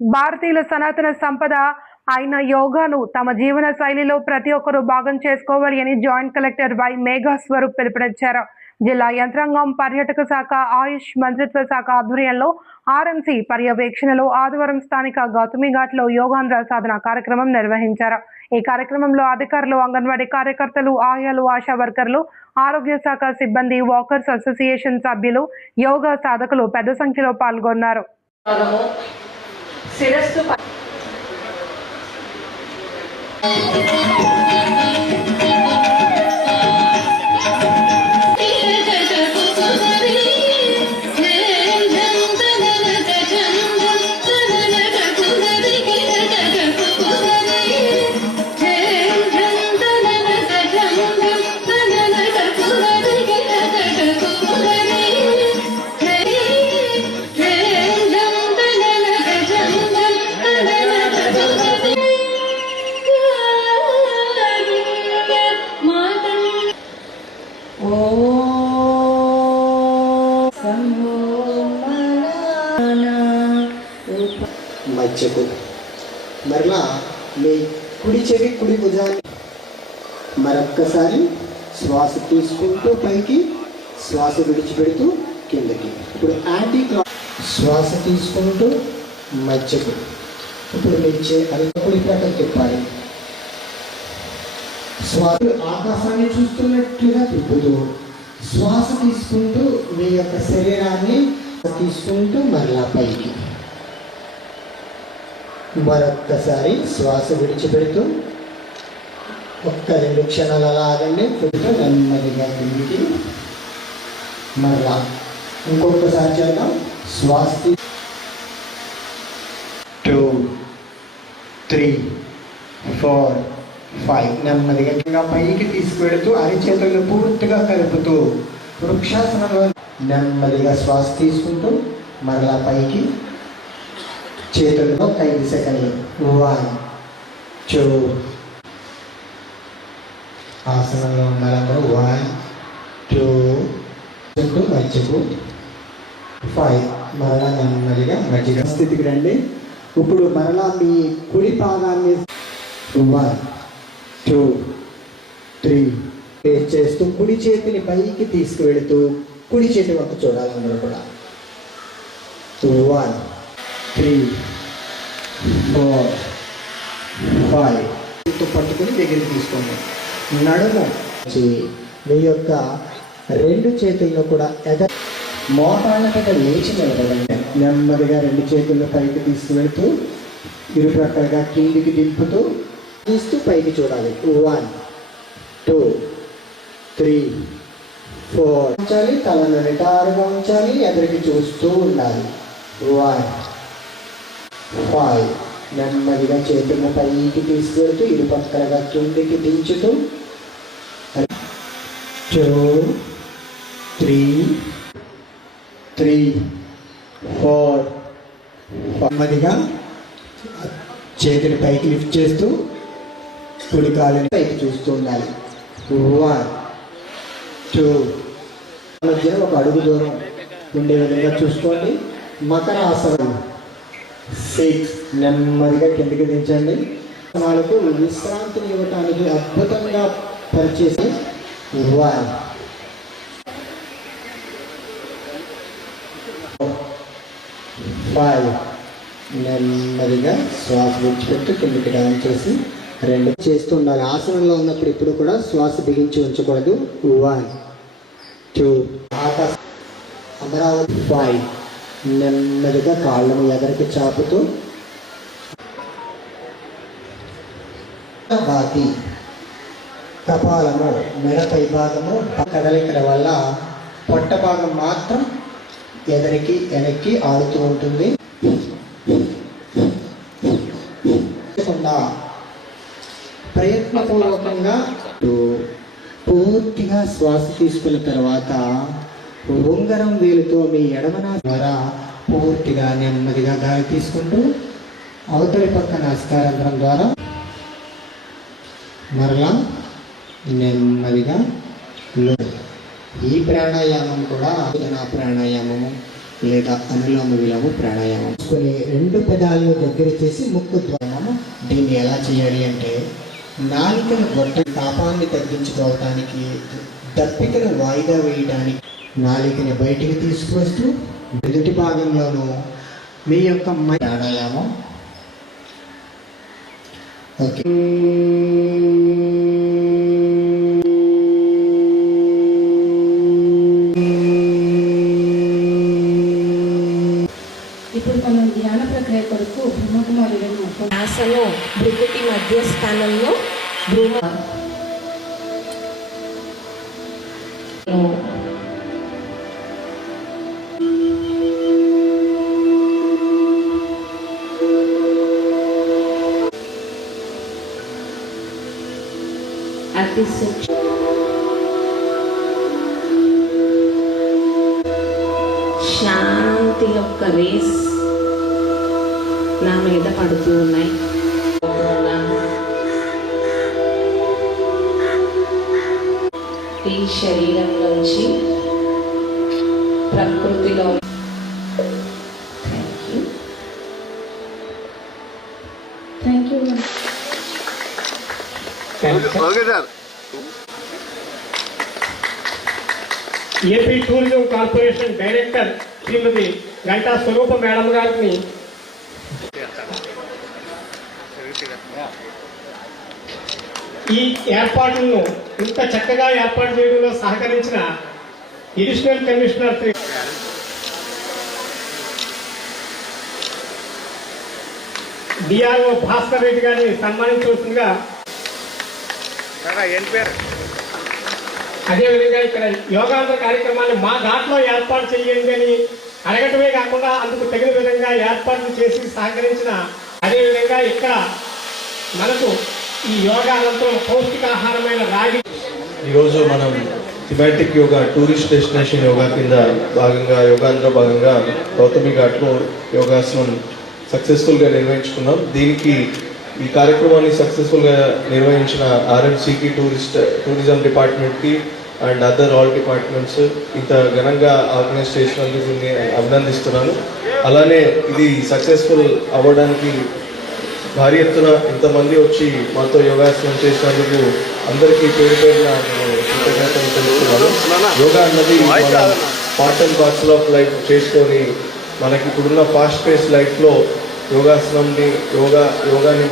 భారతీయుల సనాతన సంపద అయిన యోగాను తమ జీవన శైలిలో ప్రతి ఒక్కరూ భాగం చేసుకోవాలి అని joint collector Y Megha Swaroop పిలుపునిచ్చారు. జిల్లా యంత్రాంగం, పర్యాటక శాఖ, ఆయుష్ మంత్రిత్వ శాఖ ఆధ్వర్యంలో ఆర్ఎంసీ పర్యవేక్షణలో ఆదివారం స్థానిక గౌతమిఘాట్లో యోగాంధ్ర సాధన కార్యక్రమం నిర్వహించారు. ఈ కార్యక్రమంలో అధికారులు, అంగన్వాడీ కార్యకర్తలు, ఆయాలు, ఆశా వర్కర్లు, ఆరోగ్య శాఖ సిబ్బంది, వాకర్స్ అసోసియేషన్ సభ్యులు, యోగా సాధకులు పెద్ద సంఖ్యలో పాల్గొన్నారు. శిరస్సు మధ్యకు మరలా మీ కుడి చెవి, కుడి భుజాన్ని మరొక్కసారి శ్వాస తీసుకుంటూ పైకి, శ్వాస విడిచిపెడుతూ కిందకి. ఇప్పుడు యాంటీ క్లాక్ శ్వాస తీసుకుంటూ మధ్యకు. ఇప్పుడు మీ అది కుడి ప్రక్కన తిప్పాలి. శ్వాస ఆకాశాన్ని చూస్తున్నట్లుగా తిప్పుతూ శ్వాస తీసుకుంటూ మీ యొక్క శరీరాన్ని తీసుకుంటూ మరలా పైకి. మరొక్కసారి శ్వాస విడిచిపెడుతూ ఒక్క 2 క్షణాలు అలా ఆగండి. పెడుతూ నెమ్మదిగా కిందికి మరలా ఇంకొకసారి చేద్దాం. శ్వాస 2 3 4 5 నెమ్మదిగా పైకి తీసుకువెడుతూ అరిచేతులను పూర్తిగా కలుపుతూ వృక్షాసనంలో నెమ్మదిగా శ్వాస తీసుకుంటూ మరలా పైకి. చేతుల్లో 5 సెకండ్లు. 1 2 ఆసనంలో ఉన్నారందరూ. 1 2 మధ్యకు. 5 మరలా నెమ్మదిగా మధ్య స్థితికి రండి. ఇప్పుడు మరలా మీ కుడి పాదాన్ని 1 2 3 చేస్తూ కుడి చేతిని పైకి తీసుకువెళుతూ కుడి చేతి వంక చూడాలి అందరూ కూడా. 1 3 4 5 పట్టుకుని దగ్గరికి తీసుకోండి. నడుము మీ యొక్క 2 చేతుల్లో కూడా మోటార్ల మీద లేచి నిలబడండి. నెమ్మదిగా 2 చేతుల్లో పైకి తీసుకువెళ్తూ ఇరుప్రక్కలుగా కిందికి దింపుతూ తీస్తూ పైకి చూడాలి. 1 2 3 4 ఉంచాలి. తలను నిటారుగా ఉంచాలి. ఎదురికి చూస్తూ ఉండాలి. 1 5 నెమ్మదిగా చేతులను పైకి తీసుకెళ్తూ ఇరుపక్కలుగా కిందికి దించుతూ 2 3 4 నెమ్మదిగా చేతిని పైకి లిఫ్ట్ చేస్తూ కుడి కాలుని పైకి చూస్తూ ఉండాలి. 1 2 మధ్య ఒక అడుగు దూరం ఉండే విధంగా చూసుకోండి. మకరాసనం 6 నెమ్మదిగా కిందికి దించండి. వాళ్ళకు విశ్రాంతిని ఇవ్వటానికి అద్భుతంగా పనిచేసి 1 5 నెమ్మదిగా శ్వాస విడిచిపెట్టి కిందికి డౌన్ చేసి 2 చేస్తూ ఉండాలి. ఆసనంలో ఉన్నప్పుడు ఇప్పుడు కూడా శ్వాస బిగించి ఉంచకూడదు. 1 2 అమరావతి 5 నెమ్మదిగా కాళ్ళను ఎదరికి చాపుతూ బాతి కపాలము, మెడపై భాగము కదలికల వల్ల పొట్ట భాగం మాత్రం ఎదరికి వెనక్కి ఆడుతూ ఉంటుంది. ప్రయత్నపూర్వకంగా పూర్తిగా శ్వాస తీసుకున్న తర్వాత ఉంగరం వేలుతో మీ ఎడమన ద్వారా పూర్తిగా నెమ్మదిగా గాలి తీసుకుంటూ అవతలి పక్క నాసికారంధ్రం ద్వారా మరలా నెమ్మదిగా ఈ ప్రాణాయామం కూడా ప్రాణాయామము లేదా అనులోమ విలోమ ప్రాణాయామం. కొన్ని 2 పెదాలను దగ్గర చేసి ముక్కు ద్వారము. దీన్ని ఎలా చేయాలి అంటే నాలికను గొట్ట తాపాన్ని తగ్గించుకోవటానికి, దప్పికను వాయిదా వేయడానికి నాలికని బయటికి తీసుకువస్తూ ఎదుటి భాగంలోనూ మీ యొక్క ప్రాణాయామం. ఓకే. ఇప్పుడు మనం ధ్యాన ప్రక్రియ కొరకు బ్రహ్మకుమారులను శ్వాసను భృకుటి మధ్య స్థానంలో భ్రూమ అతి సూక్ష్మ శాంతి యొక్క రేస్ నా మీద పడుతూ ఉన్నాయి. ఈ శరీరం నుంచి ప్రకృతిలో thank you. AP tourism corporation director Shrimati Ganta Swarupa madam గారిని ఈ ఏర్పాట్లను ఇంత చక్కగా ఏర్పాటు చేయడంలో సహకరించిన additional commissioner Shri DRO Bhaskar Reddy గారిని సన్మానించవలసిందిగా, అదేవిధంగా ఇక్కడ యోగాంధ్ర కార్యక్రమాన్ని మా దాంట్లో ఏర్పాటు చేయండి అని అడగటమే కాకుండా అందుకు తగిన విధంగా ఏర్పాట్లు చేసి సహకరించిన, అదేవిధంగా ఇక్కడ మనకు ఈ యోగా అనంతరం పౌష్టికాహారమైన రాగి. ఈరోజు మనం thematic yoga tourist destination yoga కింద భాగంగా యోగాంధ్ర భాగంగా గౌతమి ఘాట్లో యోగాసనం సక్సెస్ఫుల్గా నిర్వహించుకున్నాం. దీనికి ఈ కార్యక్రమాన్ని సక్సెస్ఫుల్గా నిర్వహించిన ఆర్ఎంసీకి, టూరిజం డిపార్ట్మెంట్కి అండ్ అదర్ ఆల్ డిపార్ట్మెంట్స్ ఇంత ఘనంగా ఆర్గనైజ్ చేసినందుకు అభినందిస్తున్నాను. అలానే ఇది సక్సెస్ఫుల్ అవ్వడానికి భారీ ఎత్తున ఇంతమంది వచ్చి మాతో యోగాసనం చేసినందుకు అందరికీ పేరు పేరున నేను కృతజ్ఞతలు తెలుస్తున్నాను. యోగా అన్నది మన part and parcel of life చేసుకొని మనకి ఇప్పుడున్న ఫాస్ట్ పేస్ లైఫ్లో యోగాసనంని యోగాని